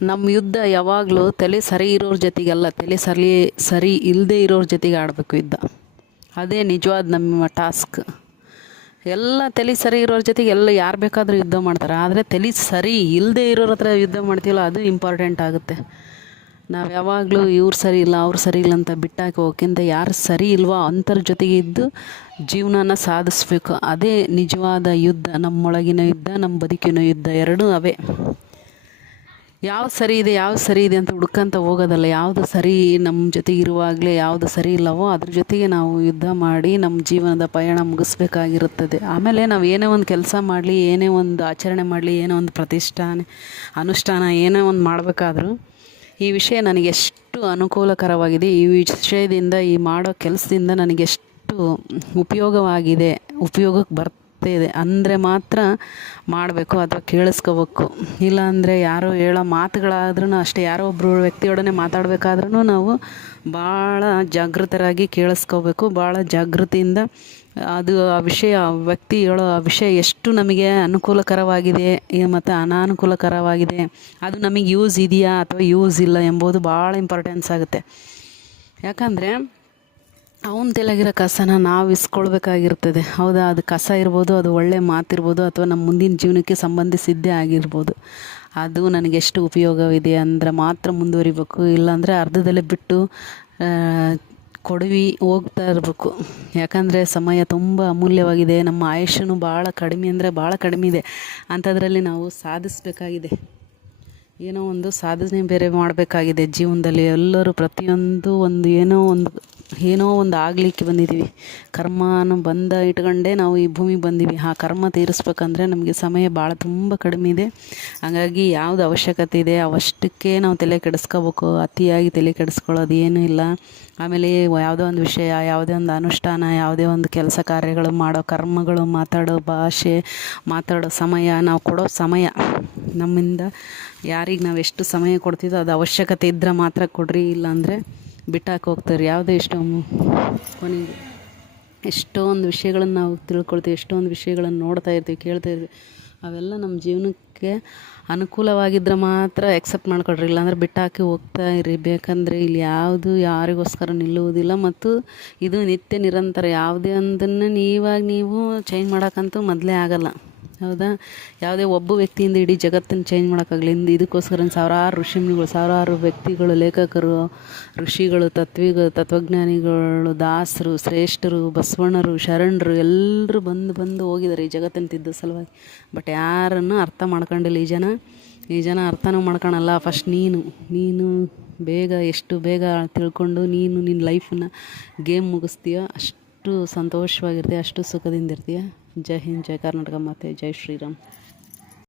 ನಮ್ಮ ಯುದ್ಧ ಯಾವಾಗಲೂ ತಲೆ ಸರಿ ಇರೋರ ಜೊತೆಗೆಲ್ಲ, ತಲೆ ಸರಿ ಇಲ್ಲದೆ ಇರೋರ ಜೊತೆಗೆ ಆಡಬೇಕು ಯುದ್ಧ. ಅದೇ ನಿಜವಾದ ನಮ್ಮ ಟಾಸ್ಕ್. ಎಲ್ಲ ತಲೆ ಸರಿ ಇರೋರ ಜೊತೆಗೆ ಎಲ್ಲ ಯಾರು ಬೇಕಾದರೂ ಯುದ್ಧ ಮಾಡ್ತಾರೆ, ಆದರೆ ತಲೆ ಸರಿ ಇಲ್ಲದೆ ಇರೋರ ಹತ್ರ ಯುದ್ಧ ಮಾಡ್ತೀವಲ್ಲ ಅದು ಇಂಪಾರ್ಟೆಂಟ್ ಆಗುತ್ತೆ. ನಾವು ಯಾವಾಗಲೂ ಇವ್ರು ಸರಿ ಇಲ್ಲ ಅವ್ರು ಸರಿ ಇಲ್ಲ ಅಂತ ಬಿಟ್ಟಾಕಿ ಹೋಗೋಕ್ಕಿಂತ ಯಾರು ಸರಿ ಇಲ್ವೋ ಅಂಥರ ಜೊತೆಗೆ ಇದ್ದು ಜೀವನನ ಸಾಧಿಸ್ಬೇಕು. ಅದೇ ನಿಜವಾದ ಯುದ್ಧ. ನಮ್ಮೊಳಗಿನ ಯುದ್ಧ, ನಮ್ಮ ಬದುಕಿನ ಯುದ್ಧ ಎರಡೂ ಅವೇ. ಯಾವ್ದು ಸರಿ ಇದೆ ಯಾವ್ದು ಸರಿ ಇದೆ ಅಂತ ಹುಡ್ಕಂತ ಹೋಗೋದಲ್ಲ. ಯಾವುದು ಸರಿ ನಮ್ಮ ಜೊತೆಗೆ ಇರುವಾಗಲೇ ಯಾವುದು ಸರಿ ಇಲ್ಲವೋ ಅದ್ರ ಜೊತೆಗೆ ನಾವು ಯುದ್ಧ ಮಾಡಿ ನಮ್ಮ ಜೀವನದ ಪಯಣ ಮುಗಿಸ್ಬೇಕಾಗಿರುತ್ತದೆ. ಆಮೇಲೆ ನಾವು ಏನೇ ಒಂದು ಕೆಲಸ ಮಾಡಲಿ, ಏನೇ ಒಂದು ಆಚರಣೆ ಮಾಡಲಿ, ಏನೋ ಒಂದು ಅನುಷ್ಠಾನ ಏನೇ ಒಂದು ಮಾಡಬೇಕಾದ್ರೂ ಈ ವಿಷಯ ನನಗೆಷ್ಟು ಅನುಕೂಲಕರವಾಗಿದೆ, ಈ ವಿಷಯದಿಂದ, ಈ ಮಾಡೋ ಕೆಲಸದಿಂದ ನನಗೆಷ್ಟು ಉಪಯೋಗವಾಗಿದೆ, ಉಪಯೋಗಕ್ಕೆ ಬರ್ತಾಯಿದೆ ಅಂದರೆ ಮಾತ್ರ ಮಾಡಬೇಕು ಅಥವಾ ಕೇಳಿಸ್ಕೋಬೇಕು. ಇಲ್ಲಾಂದರೆ ಯಾರೋ ಹೇಳೋ ಮಾತುಗಳಾದ್ರೂ ಅಷ್ಟೇ, ಯಾರೋ ಒಬ್ಬರು ವ್ಯಕ್ತಿಯೊಡನೆ ಮಾತಾಡಬೇಕಾದ್ರೂ ನಾವು ಭಾಳ ಜಾಗೃತರಾಗಿ ಕೇಳಿಸ್ಕೋಬೇಕು. ಭಾಳ ಜಾಗೃತಿಯಿಂದ ಅದು ಆ ವಿಷಯ, ವ್ಯಕ್ತಿ ಹೇಳೋ ಆ ವಿಷಯ ಎಷ್ಟು ನಮಗೆ ಅನುಕೂಲಕರವಾಗಿದೆ ಮತ್ತು ಅನಾನುಕೂಲಕರವಾಗಿದೆ, ಅದು ನಮಗೆ ಯೂಸ್ ಇದೆಯಾ ಅಥವಾ ಯೂಸ್ ಇಲ್ಲ ಎಂಬುದು ಭಾಳ ಇಂಪಾರ್ಟೆನ್ಸ್ ಆಗುತ್ತೆ. ಯಾಕಂದರೆ ಅವನ ತಲೆಗಿರೋ ಕಸನ ನಾವು ಇಸ್ಕೊಳ್ಬೇಕಾಗಿರ್ತದೆ. ಹೌದಾ, ಅದು ಕಸ ಇರ್ಬೋದು, ಅದು ಒಳ್ಳೆ ಮಾತಿರ್ಬೋದು, ಅಥವಾ ನಮ್ಮ ಮುಂದಿನ ಜೀವನಕ್ಕೆ ಸಂಬಂಧಿಸಿದ್ದೇ ಆಗಿರ್ಬೋದು. ಅದು ನನಗೆಷ್ಟು ಉಪಯೋಗವಿದೆ ಅಂದರೆ ಮಾತ್ರ ಮುಂದುವರಿಬೇಕು. ಇಲ್ಲಾಂದರೆ ಅರ್ಧದಲ್ಲೇ ಬಿಟ್ಟು ಕೊಡವಿ ಹೋಗ್ತಾ ಇರಬೇಕು. ಯಾಕಂದರೆ ಸಮಯ ತುಂಬ ಅಮೂಲ್ಯವಾಗಿದೆ. ನಮ್ಮ ಆಯುಷ್ಯನೂ ಭಾಳ ಕಡಿಮೆ ಅಂದರೆ ಭಾಳ ಕಡಿಮೆ ಇದೆ. ಅಂಥದ್ರಲ್ಲಿ ನಾವು ಸಾಧಿಸಬೇಕಾಗಿದೆ, ಏನೋ ಒಂದು ಸಾಧನೆ ಬೇರೆ ಮಾಡಬೇಕಾಗಿದೆ ಜೀವನದಲ್ಲಿ. ಎಲ್ಲರೂ ಪ್ರತಿಯೊಂದು ಏನೋ ಒಂದು ಆಗಲಿಕ್ಕೆ ಬಂದಿದ್ದೀವಿ. ಕರ್ಮನ ಇಟ್ಕೊಂಡೇ ನಾವು ಈ ಭೂಮಿಗೆ ಬಂದೀವಿ. ಆ ಕರ್ಮ ತೀರಿಸ್ಬೇಕಂದ್ರೆ ನಮಗೆ ಸಮಯ ಭಾಳ ತುಂಬ ಕಡಿಮೆ ಇದೆ. ಹಾಗಾಗಿ ಯಾವುದು ಅವಶ್ಯಕತೆ ಇದೆ ಅವಷ್ಟಕ್ಕೆ ನಾವು ತಲೆ ಕೆಡಿಸ್ಕೋಬೇಕು. ಅತಿಯಾಗಿ ತಲೆ ಕೆಡಿಸ್ಕೊಳ್ಳೋದು ಏನೂ ಇಲ್ಲ. ಆಮೇಲೆ ಯಾವುದೋ ಒಂದು ವಿಷಯ, ಯಾವುದೇ ಒಂದು ಅನುಷ್ಠಾನ, ಯಾವುದೇ ಒಂದು ಕೆಲಸ ಕಾರ್ಯಗಳು, ಮಾಡೋ ಕರ್ಮಗಳು, ಮಾತಾಡೋ ಭಾಷೆ, ಮಾತಾಡೋ ಸಮಯ, ನಾವು ಕೊಡೋ ಸಮಯ, ನಮ್ಮಿಂದ ಯಾರಿಗೆ ನಾವು ಎಷ್ಟು ಸಮಯ ಕೊಡ್ತಿದ್ದೋ ಅದು ಅವಶ್ಯಕತೆ ಇದ್ದರೆ ಮಾತ್ರ ಕೊಡ್ರಿ, ಇಲ್ಲಾಂದರೆ ಬಿಟ್ಟಾಕಿ ಹೋಗ್ತಾರೆ. ಯಾವುದೇ ಕೊನೆಗೆ ಎಷ್ಟೊಂದು ವಿಷಯಗಳನ್ನು ನಾವು ತಿಳ್ಕೊಳ್ತೀವಿ, ಎಷ್ಟೊಂದು ವಿಷಯಗಳನ್ನು ನೋಡ್ತಾ ಇರ್ತೀವಿ, ಕೇಳ್ತಾ ಇರ್ತೀವಿ. ಅವೆಲ್ಲ ನಮ್ಮ ಜೀವನಕ್ಕೆ ಅನುಕೂಲವಾಗಿದ್ದರೆ ಮಾತ್ರ ಎಕ್ಸೆಪ್ಟ್ ಮಾಡ್ಕೊಳ್ರಿ, ಇಲ್ಲಾಂದರೆ ಬಿಟ್ಟಾಕಿ ಹೋಗ್ತಾ ಇರಿ. ಬೇಕಂದರೆ ಇಲ್ಲಿ ಯಾವುದು ಯಾರಿಗೋಸ್ಕರ ನಿಲ್ಲುವುದಿಲ್ಲ ಮತ್ತು ಇದು ನಿತ್ಯ ನಿರಂತರ. ಯಾವುದೇ ಒಂದನ್ನು ನೀವು ಚೇಂಜ್ ಮಾಡೋಕ್ಕಂತೂ ಮೊದಲೇ ಆಗಲ್ಲ. ಹೌದಾ, ಯಾವುದೇ ಒಬ್ಬ ವ್ಯಕ್ತಿಯಿಂದ ಇಡೀ ಜಗತ್ತನ್ನು ಚೇಂಜ್ ಮಾಡೋಕ್ಕಾಗಲಿ. ಇದಕ್ಕೋಸ್ಕರ ಸಾವಿರಾರು ಋಷಿಮುನಿಗಳು, ಸಾವಿರಾರು ವ್ಯಕ್ತಿಗಳು, ಲೇಖಕರು, ಋಷಿಗಳು, ತತ್ವಜ್ಞಾನಿಗಳು, ದಾಸರು, ಶ್ರೇಷ್ಠರು, ಬಸವಣ್ಣರು, ಶರಣರು ಎಲ್ಲರೂ ಬಂದು ಹೋಗಿದ್ದಾರೆ ಈ ಜಗತ್ತನ್ನು ತಿದ್ದೋ ಸಲುವಾಗಿ. ಬಟ್ ಯಾರನ್ನು ಅರ್ಥ ಮಾಡ್ಕೊಂಡಿಲ್ಲ ಈ ಜನ ಅರ್ಥನೂ ಮಾಡ್ಕೊಳಲ್ಲ. ಫಸ್ಟ್ ನೀನು ಎಷ್ಟು ಬೇಗ ತಿಳ್ಕೊಂಡು ನಿನ್ನ ಲೈಫನ್ನು ಗೇಮ್ ಮುಗಿಸ್ತೀಯೋ ಅಷ್ಟು ಸಂತೋಷವಾಗಿರ್ತೀಯ, ಅಷ್ಟು ಸುಖದಿಂದ ಇರ್ತೀಯ. ಜೈ ಹಿಂದ್, ಜೈ ಕರ್ನಾಟಕ ಮಾತೆ, ಜೈ ಶ್ರೀರಾಮ್.